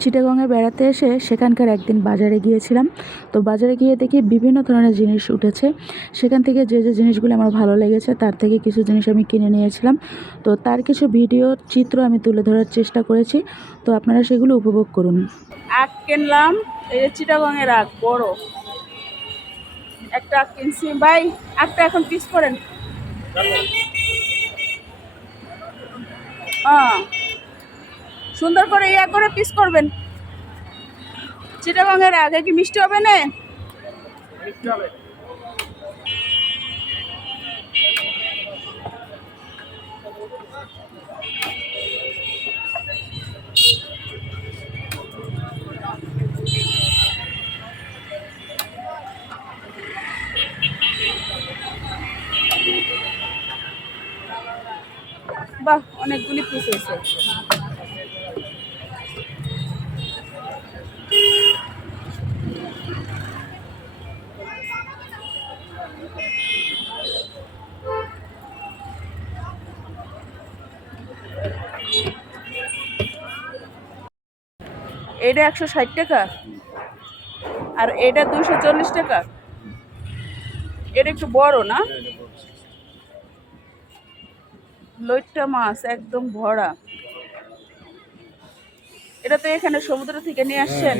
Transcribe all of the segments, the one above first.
চিটাগংয়ে বেড়াতে এসে সেখানকার একদিন বাজারে গিয়েছিলাম। তো বাজারে গিয়ে দেখি বিভিন্ন ধরনের জিনিস উঠেছে। সেখান থেকে যে যে জিনিসগুলো আমার ভালো লেগেছে তার থেকে কিছু জিনিস আমি কিনে নিয়েছিলাম। তো তার কিছু ভিডিও চিত্র আমি তুলে ধরার চেষ্টা করেছি। তো আপনারা সেগুলো উপভোগ করুন। আখ কিনলাম এই যে চিটাগংয়ের আখ বড়। একটা আখ কিনছি। ভাই আখটা এখন পিস করেন। হ্যাঁ। সুন্দর করে ইয়া করে পিস করবেন। চিটাগংয়ের আগে কি মিষ্টি হবে না? বাহ, অনেকগুলি পিস হয়েছে। এটা একশো ষাট টাকা। আর এটা দুশো চল্লিশ টাকা। এটা একটু বড় না? লইট্টা মাছ একদম ভরা। এটা তো এখানে সমুদ্র থেকে নিয়ে আসছেন।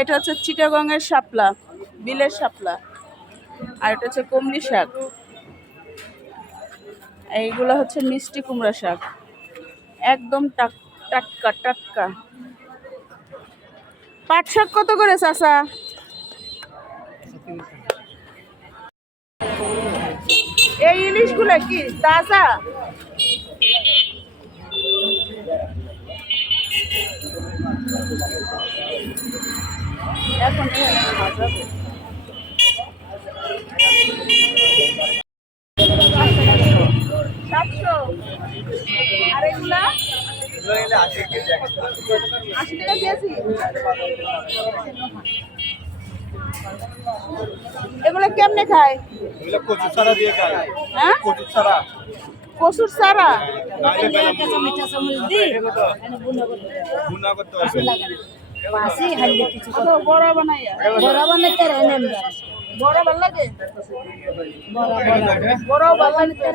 এটা হচ্ছে চিটাগংয়ের শাপলা, বিলের শাপলা। আর এটা হচ্ছে কমলি শাক। এইগুলো হচ্ছে মিষ্টি কুমড়া শাক। একদম টাক, টাটকা টাটকা। পাট শাক কত করে চাষা এই ইলিশগুলো কি তাজা। সাতশো। আর এগুলা? আশি টাকা কেজি। এগুলো কেমনে খায়? এগুলো কচু ছাড়া দিয়ে। খায় হ্যাঁ কচু ছাড়া কচুর সারা গুণা করতে হবে তো বড় বানাইয়া বড় ভালো লাগে? বড় ভালো লাগে?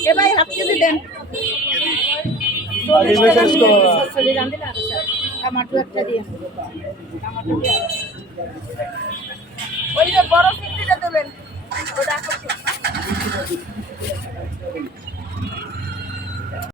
এ ভাই হাফ কেজি দেন। ওই যে বড় চিংড়িটা দেবেন। ওটা